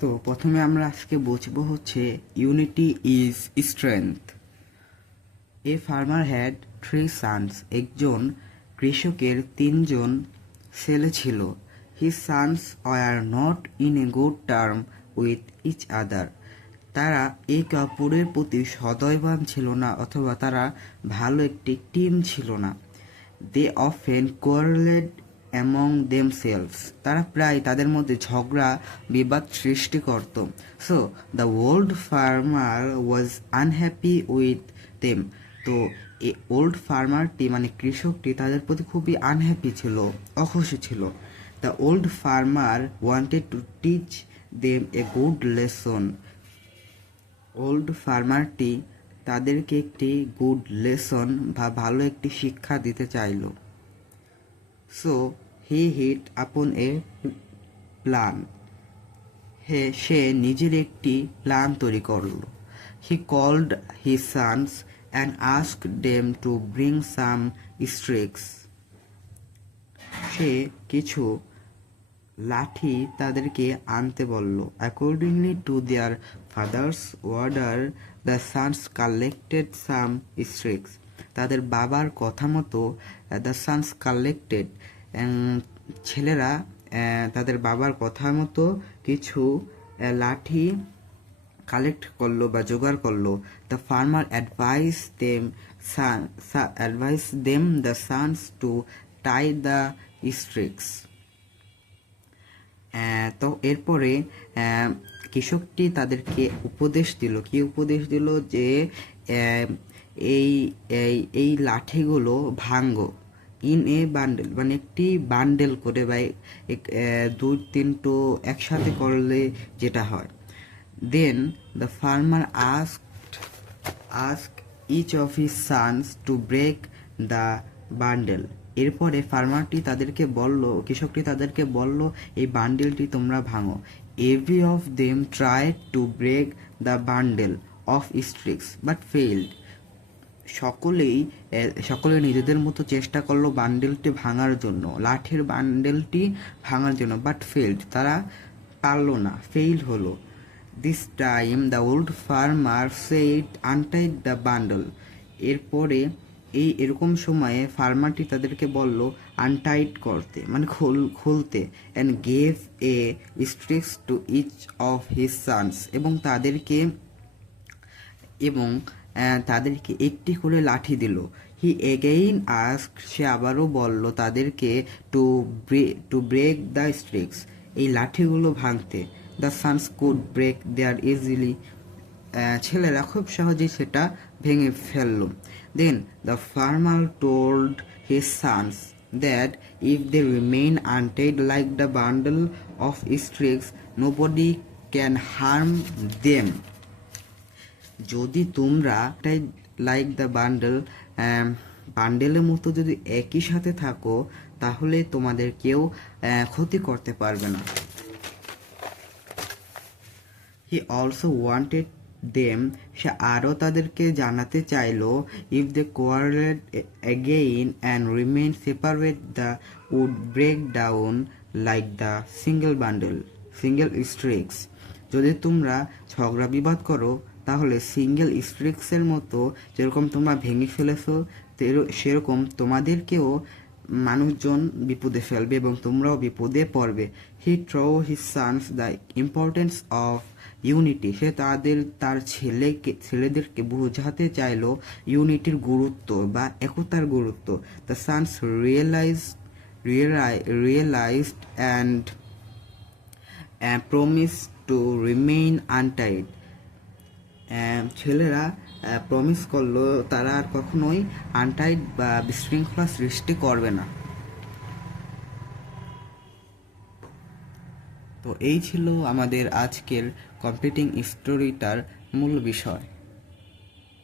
তো প্রথমে আমরা আজকে বুঝবো হচ্ছে unity is strength. A farmer had 3 sons। একজন কৃষকের 3জন ছেলে ছিল। His sons were not in a good term with each other. তারা একে অপরের প্রতি সদয়বান ছিল না, অথবা তারা ভালো একটি টিম ছিল না। They often quarrelled among themselves. তারা প্রায় তাদের মধ্যে ঝগড়া বিবাদ সৃষ্টি করত। So the old farmer was unhappy with them. তো এই ওল্ড ফার্মারটি মানে কৃষকটি তাদের প্রতি খুবই আনহ্যাপি ছিল, অখুশি ছিল। The old farmer wanted to teach them a good lesson. Old ফার্মারটি তাদেরকে একটি গুড লেসন বা ভালো একটি শিক্ষা দিতে চাইল। সো হি হিট আপন এ প্ল্যান। সে নিজের একটি প্ল্যান তৈরি করল। He called his sons and asked them to bring some sticks. সে কিছু লাঠি তাদেরকে আনতে বলল। Accordingly to their father's order the sons collected some sticks. তাদের বাবার কথা মতো দ্য সানস কালেক্টেড, ছেলেরা তাদের বাবার কথা মতো কিছু লাঠি কালেক্ট করলো বা জোগাড় করলো। The farmer advise them the sons to tie the sticks. তো এরপরে কৃষকটি তাদেরকে উপদেশ দিল। কি উপদেশ দিল? যে এই এই এই লাঠিগুলো ভাঙ্গো ইন এ বান্ডেল, মানে একটি বান্ডেল করে বা 2-3টো একসাথে করলে যেটা হয়। Then the farmer ask each of his sons to break the bundle. এরপরে ফার্মারটি তাদেরকে বলল, কৃষকটি তাদেরকে বলল, এই বান্ডেলটি তোমরা ভাঙো। Every of them tried to break the bundle of sticks but failed. সকলে নিজেদের মতো চেষ্টা করলো বান্ডেলটি ভাঙার জন্য, লাঠির বান্ডেলটি ভাঙার জন্য, বাট ফেইল্ড, তারা পারল না, ফেইল হলো। This time the old farmer said untied the bundle. এরপরে এরকম সময়ে ফার্মারটি তাদেরকে বলল আনটাইট করতে, মানে খুলতে। And gave a sticks to each of his sons. এবং তাদেরকে একটি করে লাঠি দিল। হি এগেইন আস্ক, সে আবারও বলল তাদেরকে টু ব্রেক দ্য স্ট্রিক্স, এই লাঠিগুলো ভাঙতে। The sons could break their easily. ছেলেরা খুব সহজেই সেটা ভেঙে ফেলল। Then the farmer told his sons that if they remain untied like the bundle of sticks nobody can harm them. যদি তোমরা লাইক দ্য বান্ডেলের মতো যদি একই সাথে থাকো, তাহলে তোমাদের কেউ ক্ষতি করতে পারবে না। হি অলসো ওয়ান্টেড দেম, সে আরও তাদেরকে জানাতে চাইল, if they quarrelled again and remain separate the would break down like the single sticks. যদি তোমরা ঝগড়া বিবাদ করো, তাহলে সিঙ্গেল স্ট্রিক্সের মতো যেরকম তোমরা ভেঙে ফেলেছো, সেরকম তোমাদেরকেও মানুষজন বিপদে ফেলবে এবং তোমরাও বিপদে পড়বে। He throw his sons the importance of unity. সে তার ছেলেদেরকে বোঝাতে চাইল ইউনিটির গুরুত্ব বা একতার গুরুত্ব। The sons realised and promise to remain untied. ছেলেরা প্রমিস করলো তারা আর কখনোই আনটাইড বা বিশৃঙ্খলা সৃষ্টি করবে না। তো এই ছিল আমাদের আজকের কমপ্লিটিং স্টোরিটার মূল বিষয়।